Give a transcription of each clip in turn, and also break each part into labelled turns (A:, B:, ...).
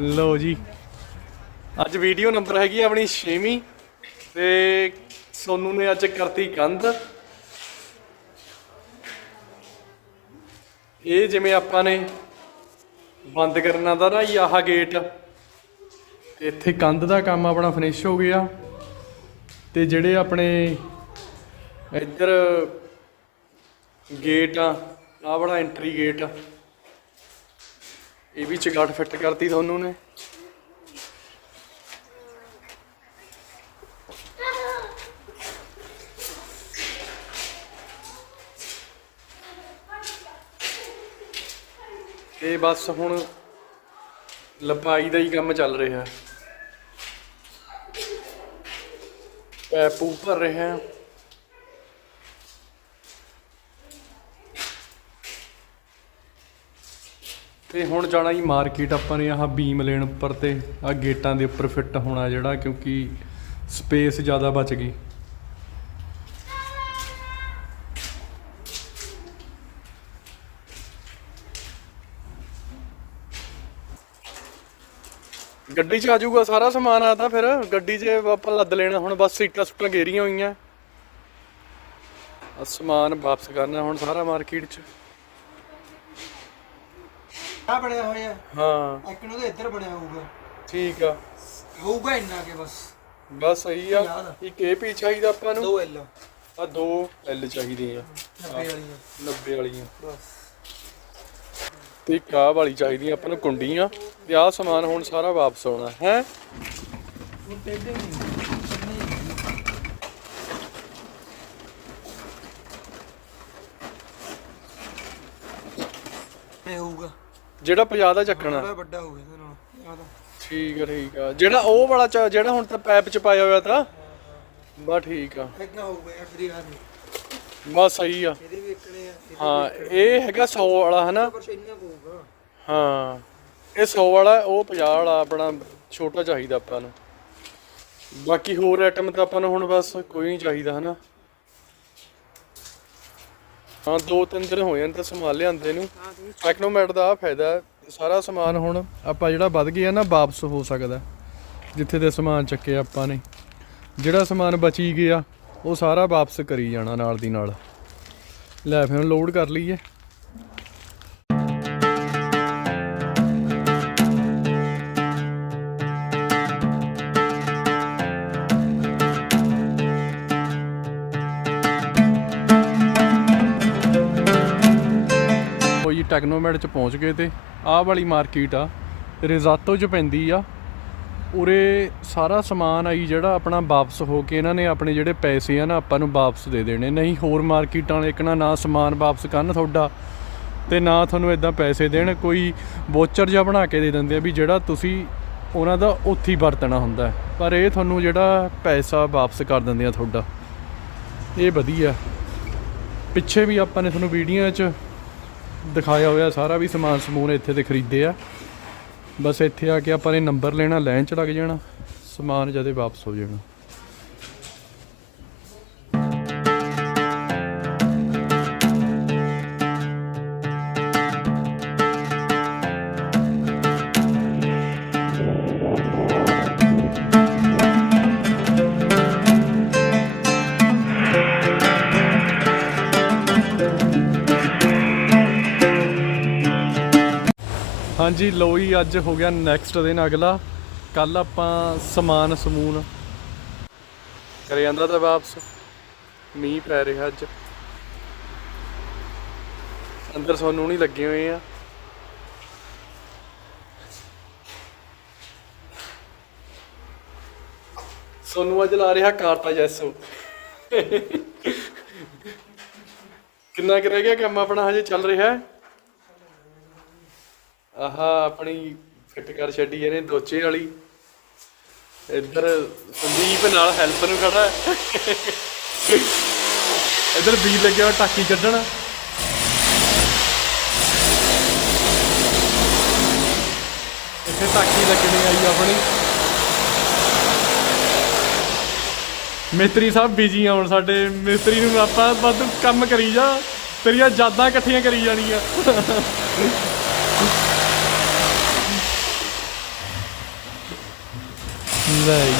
A: ਲੋ ਜੀ। ਅੱਜ video number ਹੈਗੀ ਆ ਆਪਣੀ 6ਵੀਂ ਤੇ ਸੋਨੂ ਨੇ ਅੱਜ ਕਰਤੀ ਕੰਧ। ਇਹ ਜਿਵੇਂ ਆਪਾਂ ਨੇ ਬੰਦ ਕਰਨਾ ਦਾ ਨਾ ਆਹ ਗੇਟ ਤੇ ਇੱਥੇ ਕੰਧ ਦਾ ਕੰਮ ਆਪਣਾ ਫਿਨਿਸ਼ ਹੋ ਗਿਆ। ਤੇ ਜਿਹੜੇ ਆਪਣੇ ਇੱਧਰ ਗੇਟ ਆ, ਆਹ ਬੜਾ ਐਂਟਰੀ ਗੇਟ ਆ। ਇਹ ਵੀ ਚਗਾਟ ਫਿੱਟ ਕਰਤੀ ਤੁਹਾਨੂੰ ਨੇ। ਤੇ ਬਸ ਹੁਣ ਲਪਾਈ ਦਾ ਹੀ ਕੰਮ ਚੱਲ ਰਿਹਾ। ਪੈਪ ਪੂਪ ਭਰ ਰਿਹਾ। ਆ ਤੇ ਹੁਣ ਜਾਣਾ ਜੀ ਮਾਰਕੀਟ ਆਪਾਂ ਨੇ ਆਹ ਬੀਮ ਲੈਣ ਉੱਪਰ ਤੇ ਆ ਗੇਟਾਂ ਦੇ ਉੱਪਰ ਫਿੱਟ ਹੋਣਾ ਜਿਹੜਾ ਕਿਉਂਕਿ ਸਪੇਸ ਜ਼ਿਆਦਾ ਬਚ ਗਈ। ਗੱਡੀ 'ਚ ਆ ਜਾਊਗਾ ਸਾਰਾ ਸਮਾਨ ਆ ਤਾਂ ਫਿਰ, ਗੱਡੀ 'ਚ ਆਪਾਂ ਲੱਦ ਲੈਣਾ, ਹੁਣ ਬਸ ਸੀਟਾਂ ਸੁੱਟਾਂ ਗੇਰੀਆਂ ਹੋਈਆਂ। ਸਮਾਨ ਵਾਪਸ ਕਰਨਾ ਹੁਣ ਸਾਰਾ ਮਾਰਕੀਟ 'ਚ।
B: ਆ ਬਣਿਆ ਹੋਇਆ
A: ਹਾਂ।
B: ਇੱਕ ਨੂੰ ਤਾਂ ਇੱਧਰ ਬਣਿਆ ਹੋਊਗਾ।
A: ਠੀਕ ਆ।
B: ਹੋਊਗਾ ਇੰਨਾ ਕੇ ਬਸ।
A: ਬਸ ਸਹੀ ਆ।
B: ਆ।
A: ਇੱਕ ਇਹ ਪੀ ਚਾਹੀਦਾ ਆਪਾਂ ਨੂੰ।
B: ਦੋ ਐਲ
A: ਆ ਦੋ ਐਲ ਚਾਹੀਦੀਆਂ
B: 90 ਵਾਲੀਆਂ।
A: 90 ਵਾਲੀਆਂ।
B: ਬਸ।
A: ਤੇ ਇੱਕ ਆਹ ਵਾਲੀ ਚਾਹੀਦੀਆਂ ਆਪਾਂ ਨੂੰ ਕੁੰਡੀਆਂ। ਤੇ ਆਹ ਸਮਾਨ ਹੁਣ ਸਾਰਾ ਵਾਪਸ ਆਉਣਾ ਹੈ?
B: ਹੋਊਗਾ।
A: ਜਿਹੜਾ 50 ਦਾ ਚੱਕਣਾ।
B: ਥੋੜਾ ਵੱਡਾ ਇਹਦੇ ਨਾਲ ਆਦਾ
A: ਠੀਕ ਆ ਠੀਕ ਆ। ਜਿਹੜਾ ਉਹ ਵਾਲਾ ਚ- ਜਿਹੜਾ ਹੁਣ ਤਾਂ ਪਾਈਪ ਚ ਪਾਇਆ ਹੋਇਆ ਤਾਂ ਬਸ ਠੀਕ ਆ।
B: ਫਰੀ
A: ਬਸ ਸਹੀ ਆ।
B: ਇਹਦੇ ਵੀ ਇੱਕਣੇ ਆ ਇਹਦੇ
A: ਹਾਂ ਇਹ ਹੈਗਾ 100 ਵਾਲਾ ਹਨਾ?
B: ਪਰ ਇੰਨਾ ਕੁ ਹੋਊਗਾ
A: ਹਾਂ। ਇਹ 100 ਵਾਲਾ ਉਹ 50 ਵਾਲਾ ਆਪਣਾ ਛੋਟਾ ਚਾਹੀਦਾ ਆਪਾਂ ਨੂੰ। ਬਾਕੀ ਹੋਰ ਆਈਟਮ ਤਾਂ ਆਪਾਂ ਨੂੰ ਹੁਣ ਬਸ ਕੋਈ ਨਹੀਂ ਚਾਹੀਦਾ ਹਨਾ? ਹਾਂ ਦੋ ਤਿੰਨ ਦਿਨ ਹੋ ਜਾਣ ਤਾਂ ਸੰਭਾਲ ਲਿਆਂਦੇ ਨੂੰ। ਟੈਕਨੋਮੈਟ ਦਾ ਆ ਫਾਇਦਾ ਹੈ, ਸਾਰਾ ਸਮਾਨ ਹੁਣ ਆਪਾਂ ਜਿਹੜਾ ਵੱਧ ਗਿਆ ਨਾ ਵਾਪਸ ਹੋ ਸਕਦਾ ਜਿੱਥੇ ਦੇ ਸਮਾਨ ਚੱਕੇ ਆਪਾਂ ਨੇ। ਜਿਹੜਾ ਸਮਾਨ ਬਚੀ ਗਿਆ ਉਹ ਸਾਰਾ ਵਾਪਸ ਕਰੀ ਜਾਣਾ ਨਾਲ ਦੀ ਨਾਲ। ਲੈ ਫਿਰ ਲੋਡ ਕਰ ਲਈਏ। ਕੋਈ ਟੈਕਨੋਮੈਡ ਚ ਪਹੁੰਚ ਗਏ ਤੇ ਆਹ ਵਾਲੀ ਮਾਰਕੀਟ ਆ, ਰਿਜ਼ਾਤੋ ਚ ਪੈਂਦੀ ਆ। ਉਰੇ ਸਾਰਾ ਸਮਾਨ ਆਈ ਜਿਹੜਾ ਆਪਣਾ ਵਾਪਸ ਹੋ ਕੇ ਇਹਨਾਂ ਨੇ ਆਪਣੇ ਜਿਹੜੇ ਪੈਸੇ ਆ ਨਾ ਆਪਾਂ ਨੂੰ ਵਾਪਸ ਦੇ ਦੇਣੇ। ਨਹੀਂ ਹੋਰ ਮਾਰਕੀਟਾਂ ਵਾਲੇ ਇੱਕ ਨਾ ਸਮਾਨ ਵਾਪਸ ਕਰਨ ਤੁਹਾਡਾ ਤੇ ਨਾ ਤੁਹਾਨੂੰ ਇਦਾਂ ਪੈਸੇ ਦੇਣ, ਕੋਈ ਵੋਚਰ ਜਿਹਾ ਬਣਾ ਕੇ ਦੇ ਦਿੰਦੇ ਆ ਵੀ ਜਿਹੜਾ ਤੁਸੀਂ ਉਹਨਾਂ ਦਾ ਉੱਥੇ ਹੀ ਵਰਤਣਾ ਹੁੰਦਾ ਪਰ ਇਹ ਤੁਹਾਨੂੰ ਜਿਹੜਾ ਪੈਸਾ ਵਾਪਸ ਕਰ ਦਿੰਦੇ ਆ ਤੁਹਾਡਾ। ਇਹ ਵਧੀਆ। ਪਿੱਛੇ ਵੀ ਆਪਾਂ ਨੇ ਤੁਹਾਨੂੰ ਵੀਡੀਓ 'ਚ ਦਿਖਾਇਆ ਹੋਇਆ, ਸਾਰਾ ਵੀ ਸਮਾਨ ਸਮੂਨ ਇੱਥੇ ਤੇ ਖਰੀਦੇ ਆ। ਬਸ ਇੱਥੇ ਆ ਕੇ ਆਪਾਂ ਨੇ ਨੰਬਰ ਲੈਣਾ, ਲਾਈਨ 'ਚ ਲੱਗ ਜਾਣਾ, ਸਮਾਨ ਜਦੇ ਵਾਪਸ ਹੋ ਜਾਣਾ। ਹਾਂਜੀ ਲੋ ਜੀ, ਅੱਜ ਹੋ ਗਿਆ ਨੈਕਸਟ ਦਿਨ ਅਗਲਾ। ਕੱਲ ਆਪਾਂ ਸਮਾਨ, ਸਮੂਨ। ਕਰੇ ਜਾਂਦਾ ਤਾਂ ਵਾਪਸ। ਮੀਂਹ ਪੈ ਰਿਹਾ ਅੱਜ। ਅੰਦਰ ਸੋਨੂੰ ਨਹੀਂ ਲੱਗੇ ਹੋਏ ਆ। ਸੋਨੂੰ ਅੱਜ ਲਾ ਰਿਹਾ ਕਾਰਤਾ ਜੈਸੋ। ਕਿੰਨਾ ਕੁ ਰਹਿ ਗਿਆ ਕੰਮ ਆਪਣਾ? ਹਜੇ ਚੱਲ ਰਿਹਾ ਹੈ? ਆਹ, ਆਪਣੀ ਫਿੱਟ ਕਰ ਛੱਡੀ ਇਹਨੇ ਦੋਚੇ ਵਾਲੀ। ਇੱਧਰ ਸੰਦੀਪ ਨਾਲ ਹੈਲਪ ਨੂੰ ਖੜਾ। ਇੱਧਰ ਬੀ ਲੱਗਿਆ ਹੋਇਆ, ਟਾਕੀ ਕੱਢਣ। ਇੱਥੇ ਟਾਕੀ ਲੱਗਣੀ ਆਈ ਆਪਣੀ। ਮਿਸਤਰੀ ਸਾਹਿਬ ਬਿਜ਼ੀ ਆਉਣ ਸਾਡੇ। ਮਿਸਤਰੀ ਨੂੰ ਆਪਾਂ ਵੱਧ ਕੰਮ ਕਰੀ ਜਾ। ਤੇਰੀਆਂ ਯਾਦਾਂ ਇਕੱਠੀਆਂ ਕਰੀ ਜਾਣੀਆਂ। ਲੈ ਜੀ।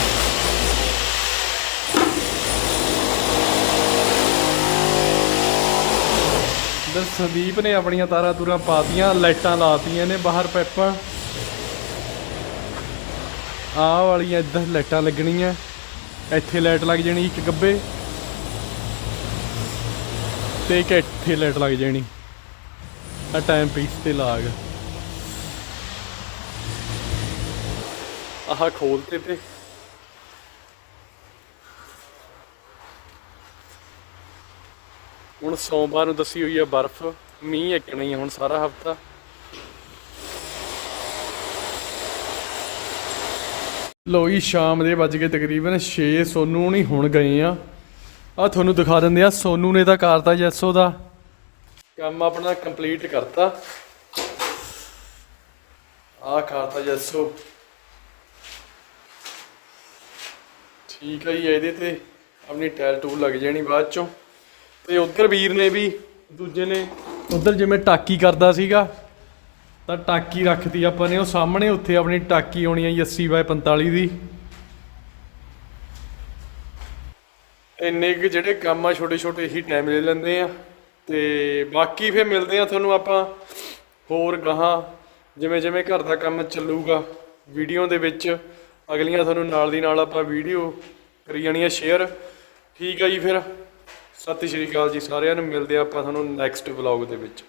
A: ਸੰਦੀਪ ਨੇ ਆਪਣੀਆਂ ਤਾਰਾਂ ਤੂਰਾਂ ਪਾਤੀਆਂ, ਲਾਈਟਾਂ ਲਾਤੀਆਂ ਨੇ ਬਾਹਰ ਪੈਪਾਂ। ਆਹ ਵਾਲੀਆਂ ਇੱਧਰ ਲਾਈਟਾਂ ਲੱਗਣੀਆਂ। ਇੱਥੇ ਲਾਈਟ ਲੱਗ ਜਾਣੀ ਇੱਕ ਗੱਬੇ। ਤੇ ਇੱਕ ਇੱਥੇ ਲਾਈਟ ਲੱਗ ਜਾਣੀ। ਆ ਟਾਈਮ ਪੀਸ ਤੇ ਲਾਗ। ਆਹ ਖੋਲਤੇ ਤੇ ਹੁਣ ਸੋਮਵਾਰ ਨੂੰ ਦੱਸੀ ਹੋਈ ਆ ਬਰਫ਼, ਮੀਂਹ ਇੱਕਣਾ ਹੀ ਹੁਣ ਸਾਰਾ ਹਫਤਾ। ਲੋ ਸ਼ਾਮ ਦੇ ਵੱਜ ਗਏ ਤਕਰੀਬਨ 6 ਸੋਨੂ ਨਹੀਂ ਹੁਣ ਗਏ ਆ। ਆ ਤੁਹਾਨੂੰ ਦਿਖਾ ਦਿੰਦੇ ਆ, ਸੋਨੂ ਨੇ ਤਾਂ ਕਰਤਾ ਜੈਸੋ ਦਾ। ਕੰਮ ਆਪਣਾ ਕੰਪਲੀਟ ਕਰਤਾ। ਆ ਕਰਤਾ ਜੈਸੋ। ਠੀਕ ਹੈ ਜੀ, ਇਹਦੇ ਤੇ ਆਪਣੀ ਟੈਲ ਟੂਲ ਲੱਗ ਜਾਣੀ ਬਾਅਦ ਚੋਂ। ਤੇ ਉਧਰ ਵੀਰ ਨੇ ਵੀ, ਦੂਜੇ ਨੇ, ਉਧਰ ਜਿਵੇਂ ਟਾਕੀ ਕਰਦਾ ਸੀਗਾ, ਤਾਂ ਟਾਕੀ ਰੱਖਤੀ ਆਪਾਂ ਨੇ, ਉਹ ਸਾਹਮਣੇ ਉੱਥੇ ਆਪਣੀ ਟਾਕੀ ਆਉਣੀ ਹੈ 80 ਬਾਈ 45 ਦੀ। ਇੰਨੇ ਕੁ ਜਿਹੜੇ ਕੰਮ ਆ ਛੋਟੇ ਛੋਟੇ ਹੀ ਟਾਈਮ ਲੈ ਲੈਂਦੇ ਆ। ਤੇ ਬਾਕੀ ਫਿਰ ਮਿਲਦੇ ਆ ਤੁਹਾਨੂੰ ਆਪਾਂ ਹੋਰ ਗਾਹਾਂ ਜਿਵੇਂ ਜਿਵੇਂ ਘਰ ਦਾ ਕੰਮ ਚੱਲੂਗਾ, ਵੀਡੀਓ ਦੇ ਵਿੱਚ। ਅਗਲੀਆਂ ਤੁਹਾਨੂੰ ਨਾਲ ਦੀ ਨਾਲ ਆਪਾਂ ਵੀਡੀਓ ਕਰੀ ਜਾਣੀਆਂ ਸ਼ੇਅਰ ਠੀਕ ਆ ਜੀ ਫਿਰ। ਸਤਿ ਸ਼੍ਰੀ ਅਕਾਲ ਜੀ ਸਾਰਿਆਂ ਨੂੰ, ਮਿਲਦੇ ਆ ਆਪਾਂ ਤੁਹਾਨੂੰ ਨੈਕਸਟ ਵਲੌਗ ਦੇ ਵਿੱਚ।